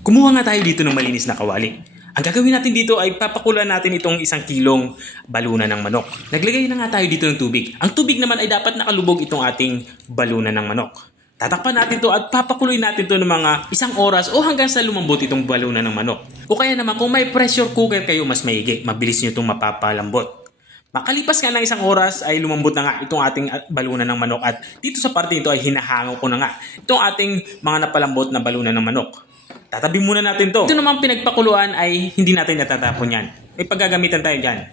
Kumuha nga tayo dito ng malinis na kawali. Ang gagawin natin dito ay papakulan natin itong 1 kilong balunan ng manok. Naglagay na nga tayo dito ng tubig. Ang tubig naman ay dapat nakalubog itong ating balunan ng manok. Tatakpan natin to at papakuloy natin to ng mga 1 oras o hanggang sa lumambot itong balunan ng manok. O kaya naman kung may pressure cooker kayo, mas maigi. Mabilis nyo itong mapapalambot. Makalipas nga ng 1 oras ay lumambot na nga itong ating balunan ng manok at dito sa parte nito ay hinahango ko na nga itong ating mga napalambot na balunan ng manok. Tatabi muna natin to. Ito naman pinagpakuluan ay hindi natin natatapon yan. May paggagamitan tayo dyan.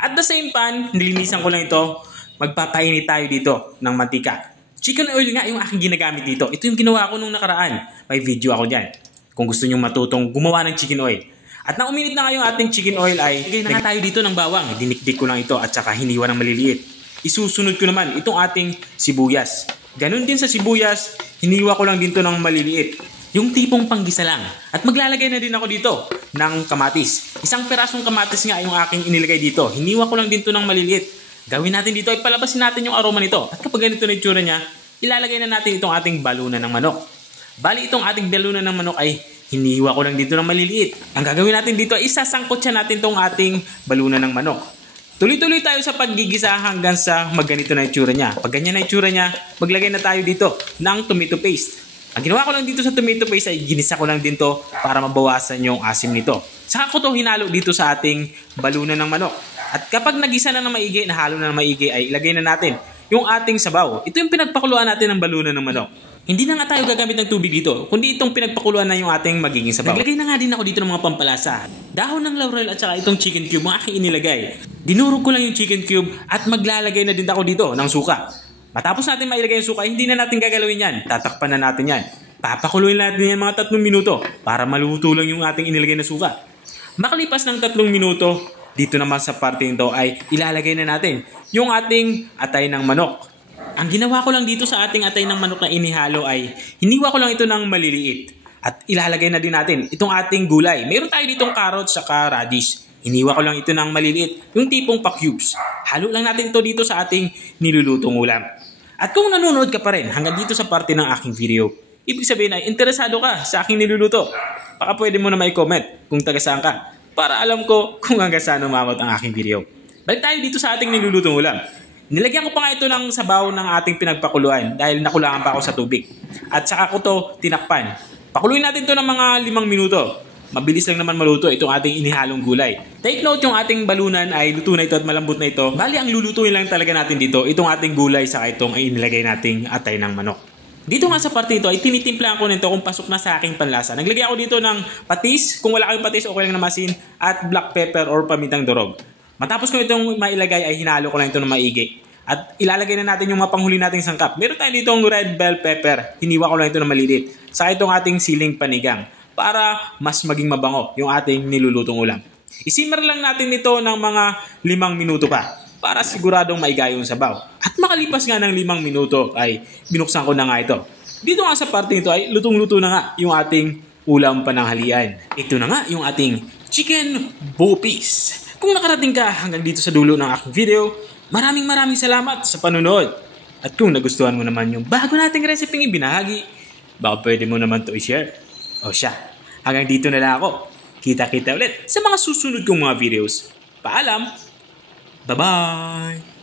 At the same pan, nilinisan ko lang ito. Magpapainit tayo dito ng mantika. Chicken oil nga yung aking ginagamit dito. Ito yung ginawa ko nung nakaraan. May video ako dyan. Kung gusto nyo matutong gumawa ng chicken oil. At nang uminit na nga yung ating chicken oil ay lagay na nga tayo dito ng bawang. Dinikdik ko lang ito at saka hiniwa ng maliliit. Isusunod ko naman itong ating sibuyas. Ganun din sa sibuyas, hiniwa ko lang din to ng maliliit. Yung tipong panggisa lang. At maglalagay na din ako dito ng kamatis. 1 perasong kamatis nga yung aking inilagay dito. Hiniwa ko lang din to ng maliliit. Gawin natin dito ay palabasin natin yung aroma nito. At kapag ganito na itsura niya, ilalagay na natin itong ating balunan ng manok. Bali itong ating balunan ng manok ay hiniwa ko lang dito ng maliliit. Ang gagawin natin dito ay isasangkot siya natin itong ating balunan ng manok. Tuloy-tuloy tayo sa paggigisa hanggang sa magganito na itsura niya. Pag ganyan na itsura niya, maglagay na tayo dito ng tomato paste. Ang ginawa ko lang dito sa tomato paste ay ginisa ko lang din to para mabawasan yung asim nito. Saka ko to hinalo dito sa ating balunan ng manok. At kapag nagisa na ng maigi, nahalo na ng maigi, ay ilagay na natin yung ating sabaw. Ito yung pinagpakuluan natin ng balunan ng manok. Hindi na nga tayo gagamit ng tubig dito, kundi itong pinagpakuluan na yung ating magiging sabaw. Naglagay na nga din ako dito ng mga pampalasa. Dahon ng laurel at saka itong chicken cube ang aking inilagay. Dinurog ko lang yung chicken cube at maglalagay na din ako dito ng suka. Matapos natin mailagay yung suka, hindi na natin gagalawin yan. Tatakpan na natin yan. Papakuluin natin yan mga 3 minuto para maluto lang yung ating inilagay na suka. Makalipas ng 3 minuto, dito naman sa parte nito ay ilalagay na natin yung ating atay ng manok. Ang ginawa ko lang dito sa ating atay ng manok na inihalo ay hiniwa ko lang ito ng maliliit. At ilalagay na din natin itong ating gulay. Meron tayo ditong carrots saka radish. Hiniwa ko lang ito ng maliliit, yung tipong pa-cubes. Halo lang natin ito dito sa ating nilulutong ulam. At kung nanonood ka pa rin hanggang dito sa parte ng aking video, ibig sabihin ay interesado ka sa aking niluluto. Baka pwede mo na may comment kung taga saan ka para alam ko kung hanggang saan umabot ang aking video. Balik tayo dito sa ating nilulutong ulam. Nilagyan ko pa nga ito ng sabaw ng ating pinagpakuluan dahil nakulangan pa ako sa tubig. At saka ko to tinakpan. Pakuluin natin to ng mga 5 minuto. Mabilis lang naman maluto itong ating inihalong gulay. Take note, yung ating balunan ay luto na ito at malambot na ito. Bali, ang lulutuin lang talaga natin dito, itong ating gulay saka itong ay inilagay nating atay ng manok. Dito nga sa parte nito ay tinitimplahan ko nito kung pasok na sa aking panlasa. Naglagay ako dito ng patis. Kung wala kayong patis, okay lang na masin. At black pepper or pamintang durog. Matapos ko itong mailagay ay hinalo ko lang ito ng maigi. At ilalagay na natin yung mapanghuli nating sangkap. Meron tayo ditong red bell pepper. Hiniwa ko lang ito ng malilit. Saka itong ating siling panigang. Para mas maging mabango yung ating nilulutong ulam. Isimmer lang natin ito ng mga 5 minuto pa para siguradong maiga yung sabaw. At makalipas nga ng 5 minuto ay binuksan ko na nga ito. Dito nga sa parte nito ay lutong-luto na nga yung ating ulam pananghalian. Ito na nga yung ating chicken bopis. Kung nakarating ka hanggang dito sa dulo ng aking video, maraming salamat sa panunood. At kung nagustuhan mo naman yung bago nating resepeng ibinahagi, baka pwede mo naman to i-share. O siya, hanggang dito na lang ako. Kita-kita ulit sa mga susunod kong mga videos. Paalam! Bye-bye!